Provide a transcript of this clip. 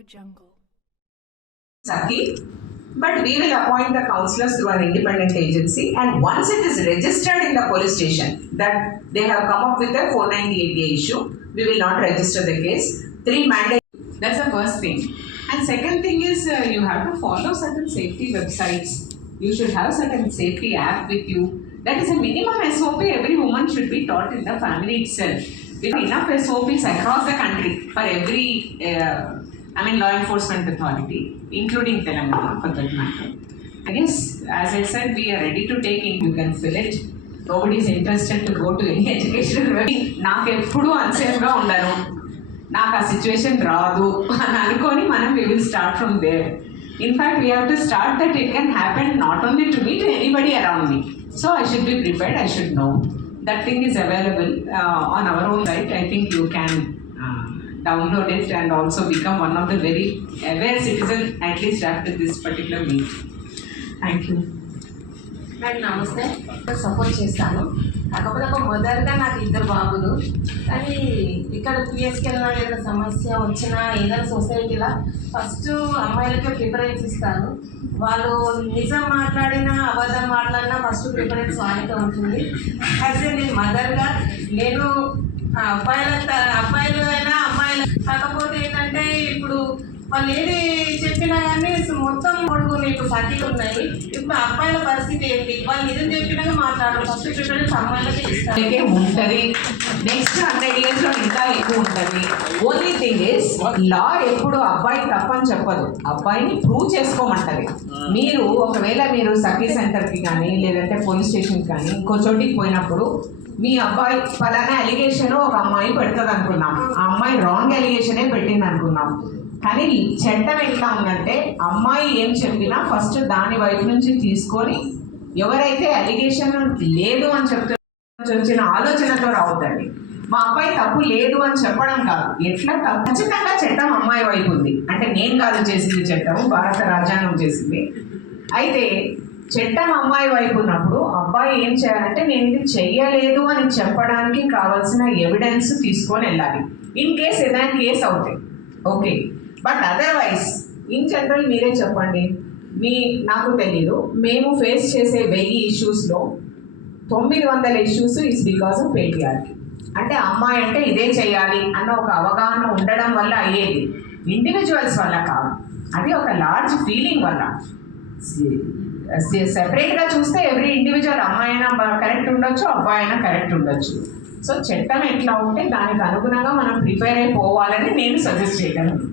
AudioJungle. Saki, but we will appoint the councillors through an independent agency, and once it is registered in the police station that they have come up with a 498A issue, we will not register the case. 3 mandates. That's the first thing. And second thing is you have to follow certain safety websites. You should have certain safety app with you. That is a minimum SOP every woman should be taught in the family itself. There are enough SOPs across the country for every law enforcement authority, including Telangana for that matter. I guess, as I said, we are ready to take in. You can fill it. Nobody is interested to go to any educational wedding. నాకు ఎప్పుడు అన్సేఫ్గా ఉండను, నాకు ఆ situation రాదు అని అనుకొని మనం we will start from there. In fact, we have to start that it can happen not only to me, to anybody around me. So I should be prepared, I should know. That thing is available on our own site. I think you can download it and also become one of the very aware citizen, at least after this particular meet. Thank you. Madam నమస్తే. Support చేస్తాను. కాకపోతే ఒక మొదలుగా నాకు 2 బాబులు, కానీ ఇక్కడ పిఎస్కెళ్ళిన ఏదైనా సమస్య వచ్చినా ఏదైనా సొసైటీలో ఫస్ట్ అమ్మాయిలకే ప్రిఫరెన్స్ ఇస్తాను. వాళ్ళు నిజం మాట్లాడినా అబద్ధం మాట్లాడినా ఫస్ట్ ప్రిఫరెన్స్ వాళ్ళకే ఉంటుంది. యాజ్ నేను మదర్గా నేను అబ్బాయిలు అయినా అమ్మాయిలు, కాకపోతే ఏంటంటే ఇప్పుడు వాళ్ళు ఏది చెప్పినా కానీ మొత్తం కొడుకుని ఇప్పుడు సఖీలు ఉన్నాయి. ఇప్పుడు అబ్బాయిల పరిస్థితి ఏంటి? వాళ్ళు నిజం చెప్పినాక మాట్లాడరు. ఫస్ట్ ప్రిఫరెన్స్ అమ్మాయిలకి ఇస్తారు. ఉంటుంది. నెక్స్ట్ 100 years లో ఇంకా ఎక్కువ ఉంటుంది. ఓన్లీ థింగ్ ఇస్ లా ఎప్పుడు అబ్బాయి తప్పని చెప్పదు, అబ్బాయిని ప్రూవ్ చేసుకోమంటది. మీరు ఒకవేళ మీరు సఖీ సెంటర్కి కానీ లేదంటే పోలీస్ స్టేషన్కి కానీ ఇంకో చోటికి పోయినప్పుడు మీ అబ్బాయి ఫలానా అలిగేషన్ ఒక అమ్మాయి పెడుతుంది అనుకున్నాం, ఆ అమ్మాయి రాంగ్ అలిగేషనే పెట్టింది అనుకున్నాం. కానీ చట్టం ఎట్లా ఉందంటే అమ్మాయి ఏం చెప్పినా ఫస్ట్ దాని వైపు నుంచి తీసుకొని ఎవరైతే అలిగేషన్ లేదు అని చెప్తున్న ఆలోచనతో రావద్దండి. మా అబ్బాయి తప్పు లేదు అని చెప్పడం కాదు, ఎట్లా ఖచ్చితంగా చట్టం అమ్మాయి వైపు ఉంది. అంటే నేను కాదు చేసింది చట్టం, భారత రాజ్యాంగం చేసింది. అయితే చట్టం అమ్మాయి వైపు ఉన్నప్పుడు అబ్బాయి ఏం చేయాలంటే నేను ఇది చెయ్యలేదు అని చెప్పడానికి కావాల్సిన ఎవిడెన్స్ తీసుకొని వెళ్ళాలి. ఇన్ కేస్ ఏదైనా కేసు అవుతాయి okay, but otherwise in general మీరే చెప్పండి. నాకు తెలీదు, మేము ఫేస్ చేసే 1000 ఇష్యూస్లో 900 issues is because of patriarchy. అంటే అమ్మాయి అంటే ఇదే చేయాలి అన్న ఒక అవగాహన ఉండడం వల్ల అయ్యేది, ఇండివిజువల్స్ వల్ల కాదు. అది ఒక లార్జ్ ఫీలింగ్ వల్ల. సెపరేట్గా చూస్తే ఎవ్రీ ఇండివిజువల్ అమ్మాయి అయినా కరెక్ట్ ఉండొచ్చు, అబ్బాయి అయినా కరెక్ట్ ఉండొచ్చు. సో చట్టం ఎట్లా ఉంటే దానికి అనుగుణంగా మనం ప్రిపేర్ అయిపోవాలని నేను సజెస్ట్ చేయగలను.